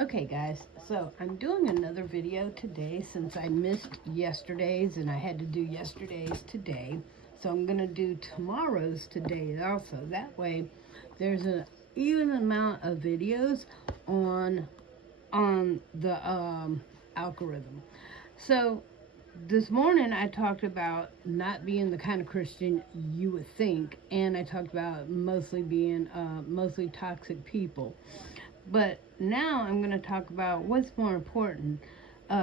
Okay guys, so I'm doing another video today since I missed yesterday's and I had to do yesterday's today. So I'm going to do tomorrow's today also. That way there's an even amount of videos on the algorithm. So this morning I talked about not being the kind of Christian you would think, and I talked about mostly being mostly toxic people. But now I'm going to talk about what's more important,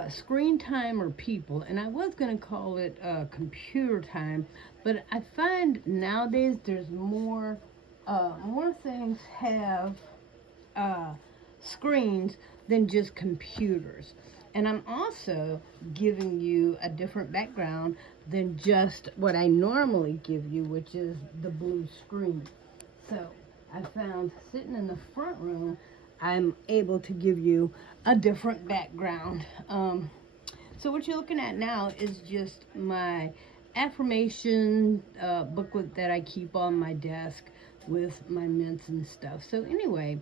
screen time or people. And I was going to call it computer time, but I find nowadays there's more things have uh, screens than just computers. And I'm also giving you a different background than just what I normally give you, which is the blue screen. So I found sitting in the front room, I'm able to give you a different background. So what you're looking at now is just my affirmation booklet that I keep on my desk with my mints and stuff. So anyway,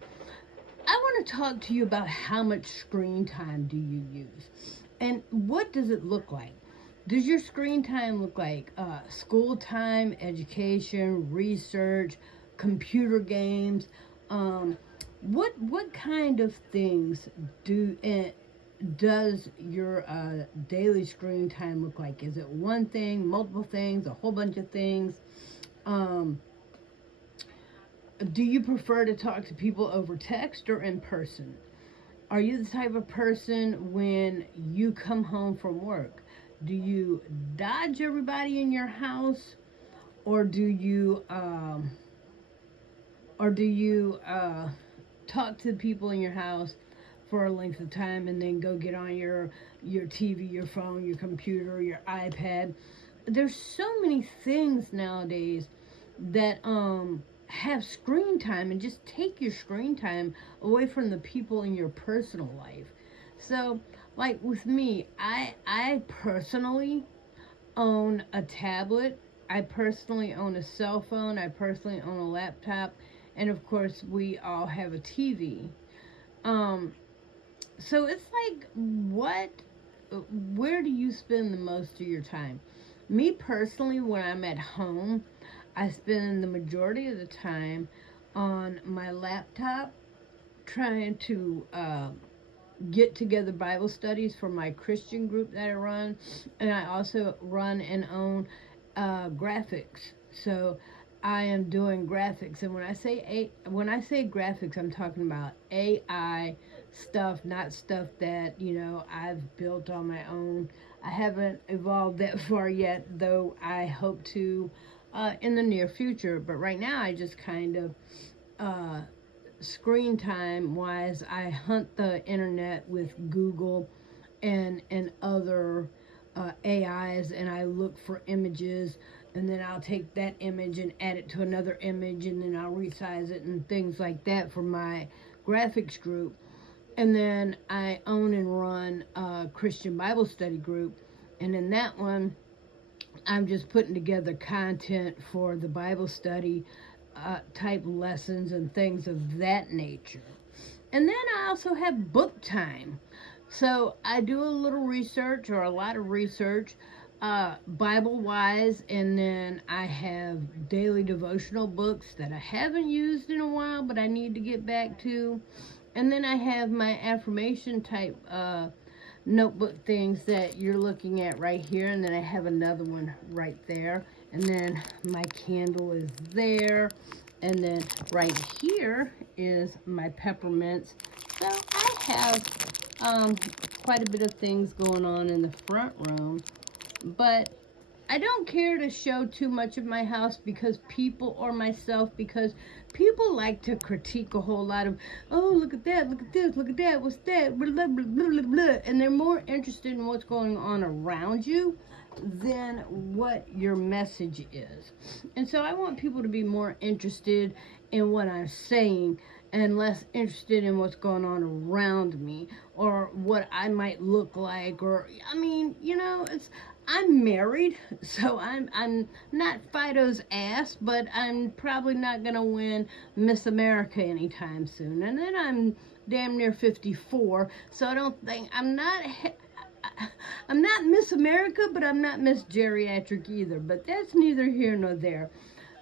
I want to talk to you about how much screen time do you use and what does it look like? Does your screen time look like school time, education, research, computer games? Um, what kind of things does your daily screen time look like? Is it one thing, multiple things, a whole bunch of things? Um, do you prefer to talk to people over text or in person? Are you the type of person when you come home from work? Do you dodge everybody in your house, or do you talk to the people in your house for a length of time and then go get on your TV, your phone, your computer, your iPad? There's so many things nowadays that have screen time, and just take your screen time away from the people in your personal life. So, like with me, I personally own a tablet. I personally own a cell phone. I personally own a laptop, and of course, we all have a TV. Um, so it's like, what? Where do you spend the most of your time? Me personally, when I'm at home, I spend the majority of the time on my laptop trying to get together Bible studies for my Christian group that I run, and I also run and own graphics. So I am doing graphics, and when I say graphics, I'm talking about AI stuff, not stuff that I've built on my own. I haven't evolved that far yet, though I hope to in the near future. But right now, I just kind of uh, screen time wise, I hunt the internet with Google and other AIs, and I look for images, and then I'll take that image and add it to another image, and then I'll resize it and things like that for my graphics group. And then I own and run a Christian Bible study group, and in that one, I'm just putting together content for the Bible study type lessons and things of that nature. And then I also have book time. So I do a little research, or a lot of research, Bible wise, and then I have daily devotional books that I haven't used in a while, but I need to get back to. And then I have my affirmation type notebook things that you're looking at right here, and then I have another one right there, and then my candle is there, and then right here is my peppermints. So I have um, quite a bit of things going on in the front room, but I don't care to show too much of my house because people, or myself, because people like to critique a whole lot of, oh, look at that, look at this, look at that, what's that, blah, blah, blah, blah, blah. And they're more interested in what's going on around you than what your message is. And so I want people to be more interested in what I'm saying and less interested in what's going on around me or what I might look like. Or I mean, it's I'm married, so I'm not Fido's ass, but I'm probably not gonna win Miss America anytime soon. And then I'm damn near 54, so I don't think I'm not Miss America, but I'm not Miss Geriatric either. But that's neither here nor there.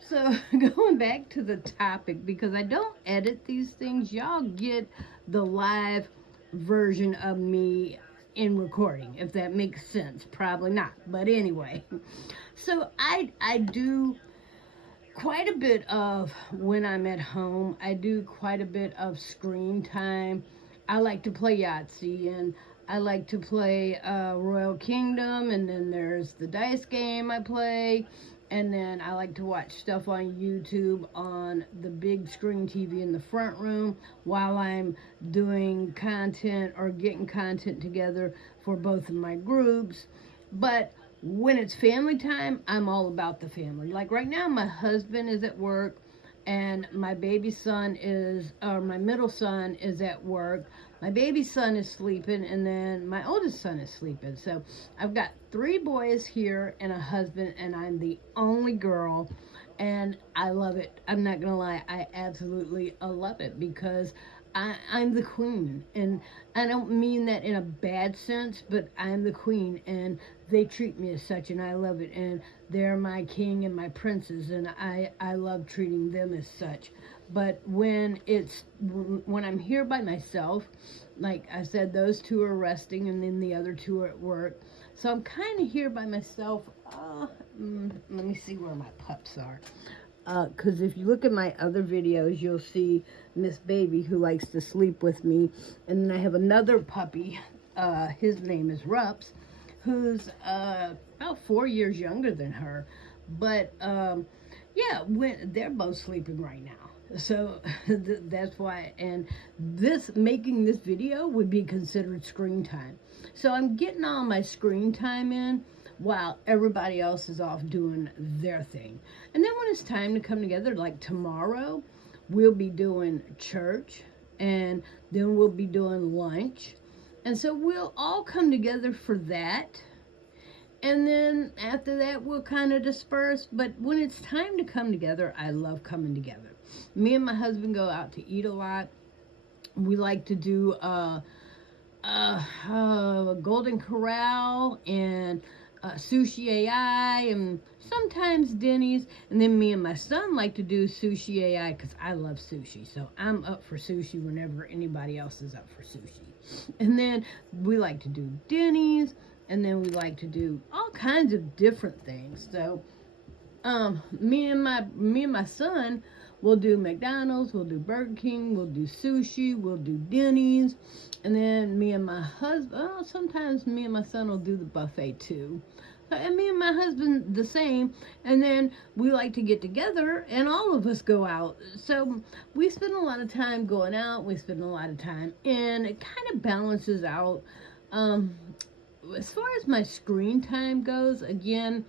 So going back to the topic, because I don't edit these things, y'all get the live version of me in recording, if that makes sense. Probably not, but anyway. So I do quite a bit of, when I'm at home, I do quite a bit of screen time. I like to play Yahtzee, and I like to play Royal Kingdom, and then there's the dice game I play, and then I like to watch stuff on YouTube on the big screen TV in the front room while I'm doing content or getting content together for both of my groups. But when it's family time, I'm all about the family. Like right now, my husband is at work, and my middle son is at work. My baby son is sleeping, and then my oldest son is sleeping. So I've got 3 boys here and a husband, and I'm the only girl, and I love it. I'm not gonna lie, I absolutely love it, because I'm the queen, and I don't mean that in a bad sense, but I'm the queen, and they treat me as such, and I love it, and they're my king and my princes, and I love treating them as such. But when I'm here by myself, like I said, those 2 are resting, and then the other 2 are at work, so I'm kind of here by myself. Let me see where my pups are. Because if you look at my other videos, you'll see Miss Baby, who likes to sleep with me. And then I have another puppy. His name is Rups, who's about 4 years younger than her. But yeah, they're both sleeping right now. So that's why. And making this video would be considered screen time. So I'm getting all my screen time in while everybody else is off doing their thing. And then when it's time to come together, like tomorrow, we'll be doing church, and then we'll be doing lunch. And so we'll all come together for that. And then after that, we'll kind of disperse. But when it's time to come together, I love coming together. Me and my husband go out to eat a lot. We like to do Golden Corral and Sushi AI, and sometimes Denny's. And then me and my son like to do Sushi AI, because I love sushi, so I'm up for sushi whenever anybody else is up for sushi. And then we like to do Denny's, and then we like to do all kinds of different things. So me and my son will do McDonald's, we'll do Burger King, we'll do sushi, we'll do Denny's. And then me and my husband, sometimes me and my son will do the buffet too. And me and my husband the same. And then we like to get together and all of us go out. So we spend a lot of time going out. We spend a lot of time in. It kind of balances out. As far as my screen time goes, again,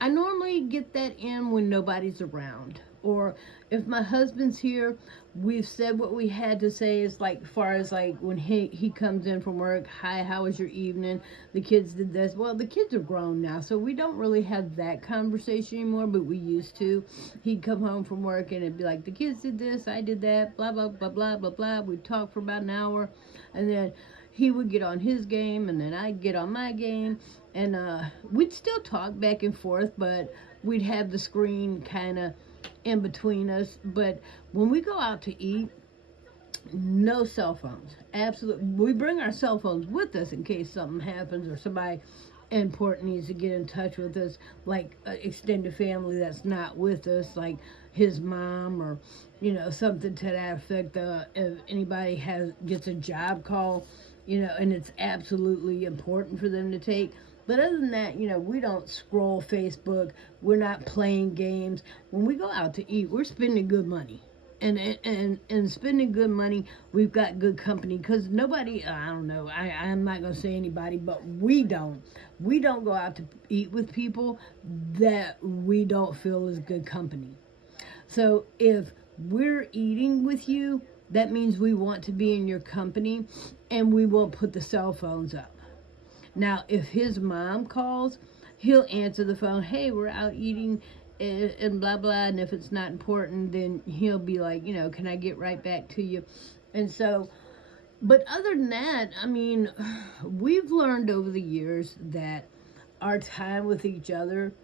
I normally get that in when nobody's around. Or if my husband's here, we've said what we had to say. Is like, far as like when he comes in from work, hi, how was your evening? The kids did this. Well, the kids are grown now, so we don't really have that conversation anymore, but we used to. He'd come home from work and it'd be like, the kids did this, I did that, blah, blah, blah, blah, blah, blah. We'd talk for about an hour, and then he would get on his game, and then I'd get on my game, and we'd still talk back and forth, but we'd have the screen kind of in between us. But when we go out to eat, no cell phones. Absolutely. We bring our cell phones with us in case something happens or somebody important needs to get in touch with us, like extended family that's not with us, like his mom, or something to that effect. If anybody gets a job call, and it's absolutely important for them to take. But other than that, we don't scroll Facebook. We're not playing games. When we go out to eat, we're spending good money. And spending good money, we've got good company. Because nobody, I don't know, I'm not going to say anybody, but we don't go out to eat with people that we don't feel is good company. So if we're eating with you, that means we want to be in your company, and we won't put the cell phones up. Now, if his mom calls, he'll answer the phone, hey, we're out eating and blah, blah. And if it's not important, then he'll be like, can I get right back to you? And so, but other than that, I mean, we've learned over the years that our time with each other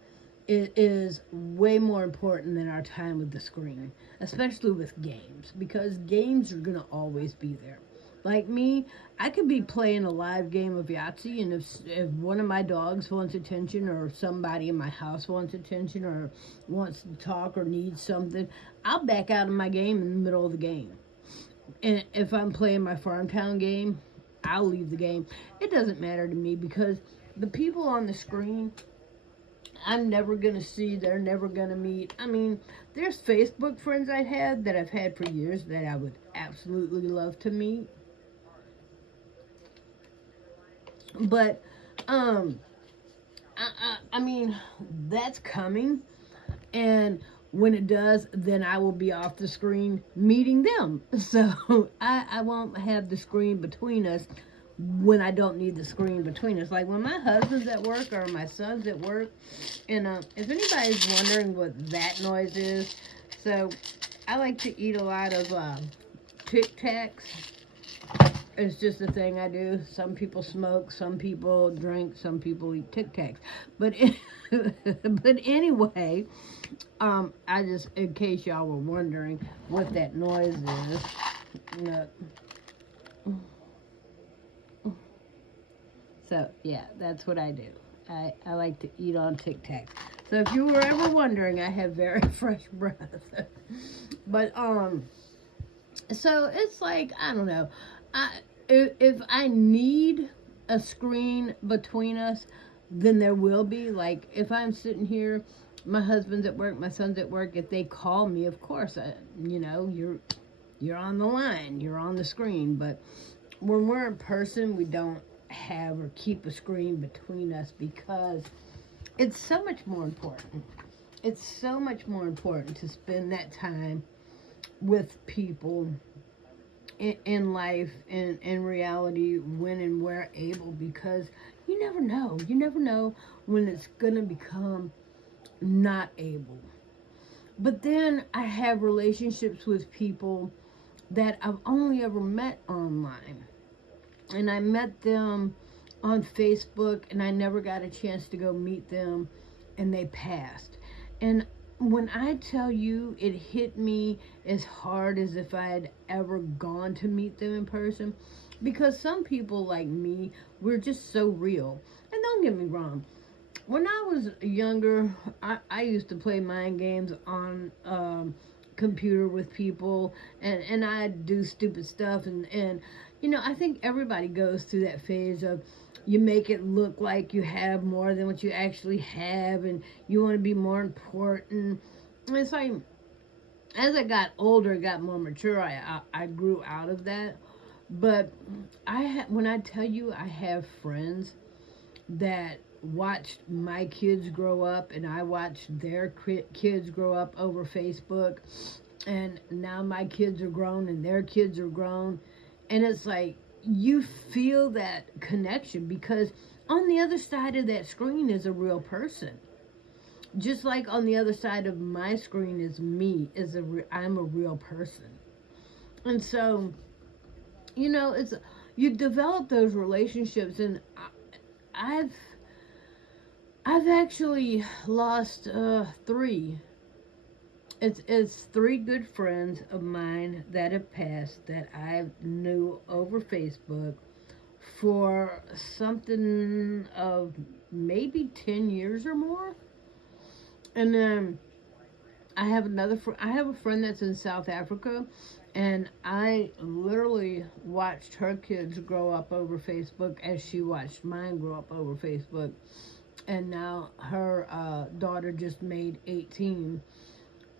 is way more important than our time with the screen, especially with games, because games are going to always be there. Like me, I could be playing a live game of Yahtzee, and if one of my dogs wants attention, or somebody in my house wants attention, or wants to talk or needs something, I'll back out of my game in the middle of the game. And if I'm playing my Farmtown game, I'll leave the game. It doesn't matter to me, because the people on the screen, I'm never going to see, they're never going to meet. I mean, there's Facebook friends I've had for years that I would absolutely love to meet. But, I mean, that's coming. And when it does, then I will be off the screen meeting them. So I won't have the screen between us when I don't need the screen between us. Like when my husband's at work or my son's at work. And if anybody's wondering what that noise is, so I like to eat a lot of Tic Tacs. It's just a thing I do. Some people smoke, some people drink, some people eat Tic Tacs. But but anyway, I just, in case y'all were wondering what that noise is, look. So yeah, that's what I do. I like to eat on Tic Tacs. So if you were ever wondering, I have very fresh breath. But so it's like, I don't know. If I need a screen between us, then there will be. Like, if I'm sitting here, my husband's at work, my son's at work, if they call me, of course, you're on the line, you're on the screen. But when we're in person, we don't have or keep a screen between us, because it's so much more important. It's so much more important to spend that time with people in life and in reality, when and where able, because you never know. You never know when it's going to become not able. But then I have relationships with people that I've only ever met online. And I met them on Facebook, and I never got a chance to go meet them, and they passed. And when I tell you, it hit me as hard as if I had ever gone to meet them in person, because some people like me, we're just so real. And don't get me wrong, when I was younger, I used to play mind games on computer with people, and I'd do stupid stuff, and I think everybody goes through that phase of, you make it look like you have more than what you actually have, and you want to be more important. And it's like, as I got older, got more mature, I grew out of that. But when I tell you, I have friends that watched my kids grow up, and I watched their kids grow up over Facebook, and now my kids are grown and their kids are grown, and it's like, you feel that connection, because on the other side of that screen is a real person, just like on the other side of my screen is me, I'm a real person. And so, it's, you develop those relationships. And I've actually lost 3. It's 3 good friends of mine that have passed, that I knew over Facebook for something of maybe 10 years or more. And then I have a friend that's in South Africa, and I literally watched her kids grow up over Facebook as she watched mine grow up over Facebook. And now her daughter just made 18.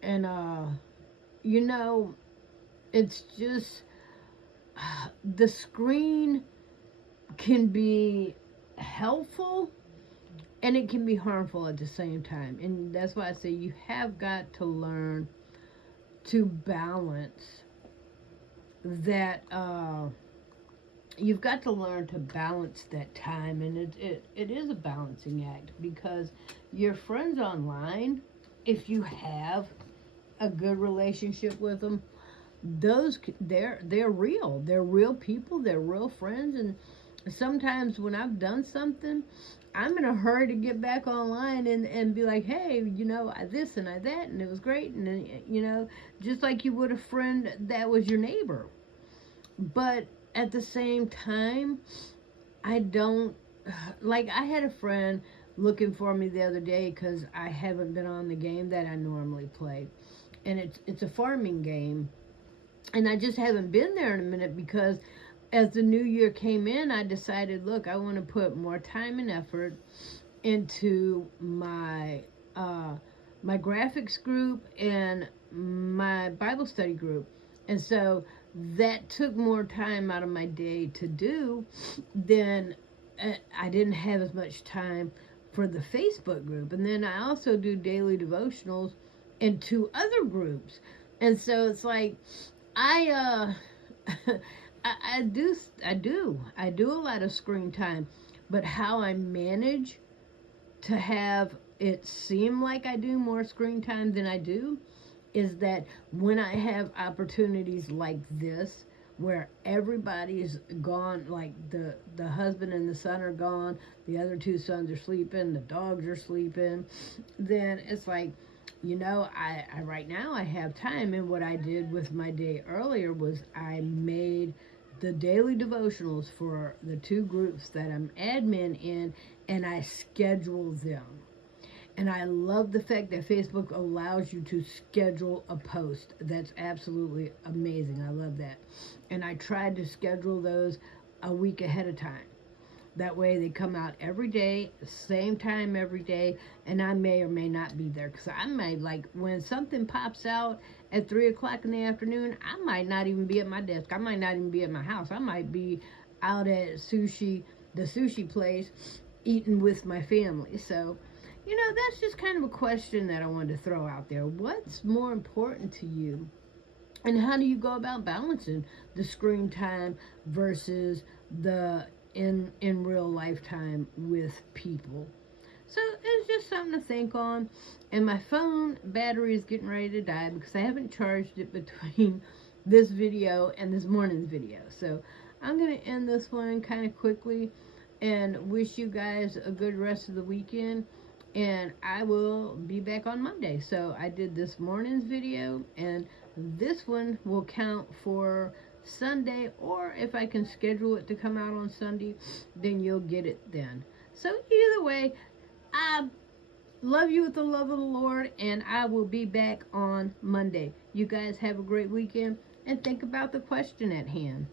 And it's just, the screen can be helpful and it can be harmful at the same time. And that's why I say you have got to learn to balance that you've got to learn to balance that time, and it is a balancing act, because your friends online, if you have a good relationship with them, they're real. They're real people. They're real friends. And sometimes when I've done something, I'm in a hurry to get back online and be like, hey, I this and I that, and it was great. And just like you would a friend that was your neighbor. But at the same time, I don't like. I had a friend looking for me the other day because I haven't been on the game that I normally play, and it's a farming game, and I just haven't been there in a minute because as the new year came in, I decided, look, I want to put more time and effort into my graphics group and my Bible study group. And so that took more time out of my day to do than I didn't have as much time for the Facebook group. And then I also do daily devotionals in two other groups. And so it's like I I do a lot of screen time, but how I manage to have it seem like I do more screen time than I do is that when I have opportunities like this where everybody's gone, like the husband and the son are gone, the other two sons are sleeping, the dogs are sleeping, then it's like, I right now I have time. And what I did with my day earlier was I made the daily devotionals for the two groups that I'm admin in, and I schedule them. And I love the fact that Facebook allows you to schedule a post. That's absolutely amazing. I love that. And I tried to schedule those a week ahead of time. That way they come out every day, same time every day, and I may or may not be there. Because I might, like, when something pops out at 3 o'clock in the afternoon, I might not even be at my desk. I might not even be at my house. I might be out at the sushi place, eating with my family. So, that's just kind of a question that I wanted to throw out there. What's more important to you? And how do you go about balancing the screen time versus the in real lifetime with people? So it's just something to think on. And my phone battery is getting ready to die because I haven't charged it between this video and this morning's video. So I'm going to end this one kind of quickly and wish you guys a good rest of the weekend. And I will be back on Monday. So I did this morning's video, and this one will count for Sunday, or if I can schedule it to come out on Sunday, then you'll get it then. So either way, I love you with the love of the Lord, and I will be back on Monday. You guys have a great weekend, and think about the question at hand.